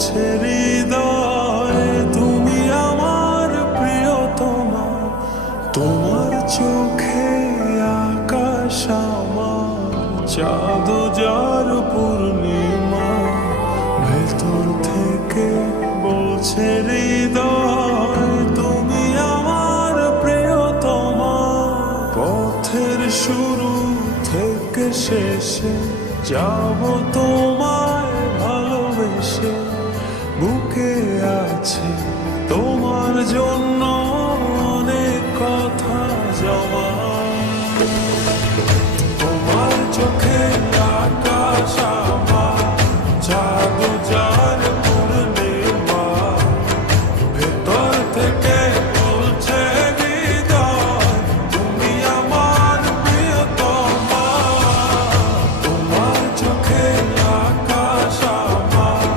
বলছে হৃদয় তুমি আমার প্রিয়তমা। তোমার চোখে আকাশ আমার, চাঁদ যার পূর্ণিমা। ভেতর থেকে বলছে হৃদয় তুমি আমার প্রিয়তমা। পথের শুরু থেকে শেষে যাব তোমায় ভালোবেসে। বুকে আছে তোমার জন্য অনেক কথা জমা। তোমার চোখে আকাশ আমার, চাঁদ যার পূর্ণিমা। ভেতর থেকে বলছে হৃদয় তুমি আমার প্রিয়তমা। তোমার চোখে আকাশ আমার,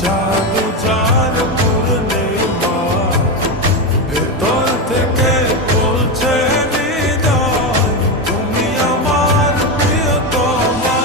চাঁদ যার পূর্ণিমা। ভেতর থেকে বলছে হৃদয় তুমি আমার প্রিয়তমা।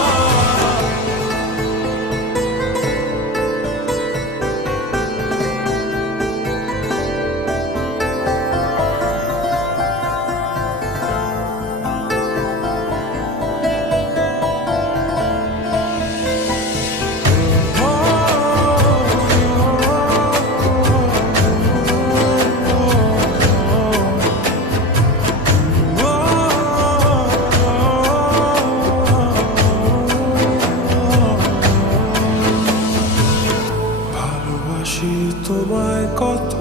ভালোবাসি তোমায় কত,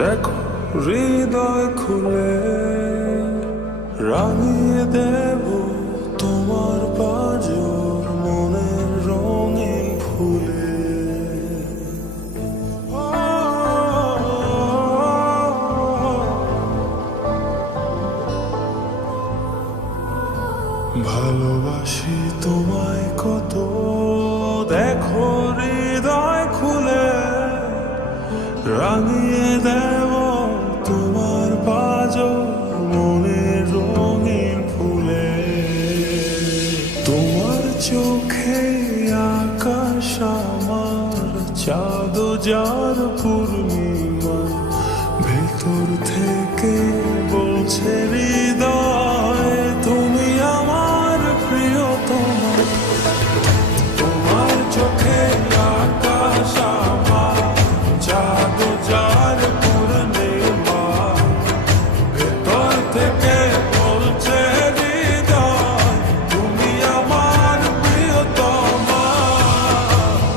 দেখো হৃদয় খুলে। রাঙিয়ে দেব তোমার পাঁজর মনের রঙে ফুলে। ভালোবাসি তোমায় কত, দেখো হৃদয় খুলে। রাঙিয়ে দেব তোমার পাঁজর মনের রঙিন ফুলে। তোমার চোখে আকাশ আমার, চাঁদ যার পূর্ণিমা। ভেতর থেকে বলছে হৃদয় তুমি আমার প্রিয়তমা। তোমার চোখে আকাশ আমার, চাঁদ যার পূর্ণিমা। ভেতর থেকে বলছে হৃদয় তুমি আমার প্রিয়তমা।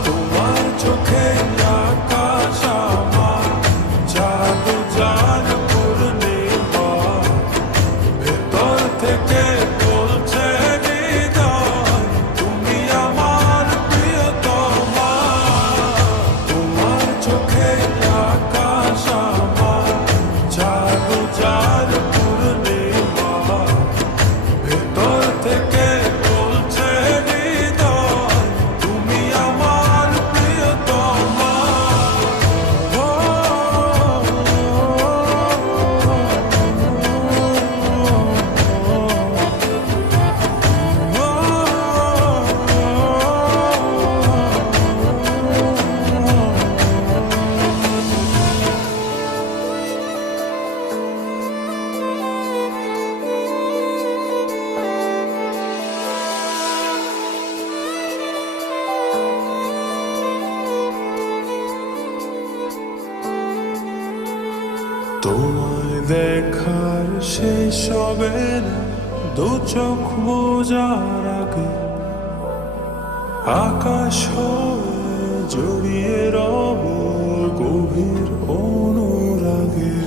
তোমার চোখে আকাশ আমার, চাঁদ যার পূর্ণিমা। ভেতর থেকে বলছে হৃদয় তুমি আমার প্রিয়তমা। তোমার চোখে আকাশ আমার, চাঁদ যার পূর্ণিমা। ভেতর থেকে বলছে হৃদয় তুমি আমার প্রিয়তমা। তোমায় দেখার শেষ হবে না দু চোখ বোঝার আগে। আকাশ হয়ে জড়িয়ে রব গভীর অনুরাগে।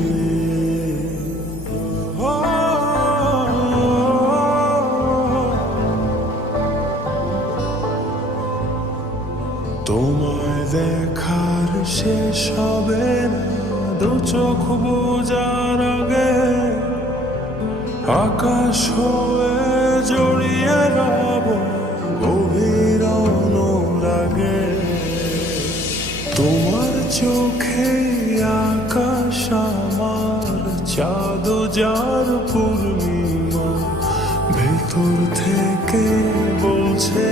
তোমায় দেখার শেষ হবে না দু চোখ বোঝার আগে। আকাশ হয়ে জড়িয়ে রব গভীর অনুরাগে। তোমার চোখে আকাশ আমার, চাঁদ যার পূর্ণিমা। ভেতর থেকে বলছে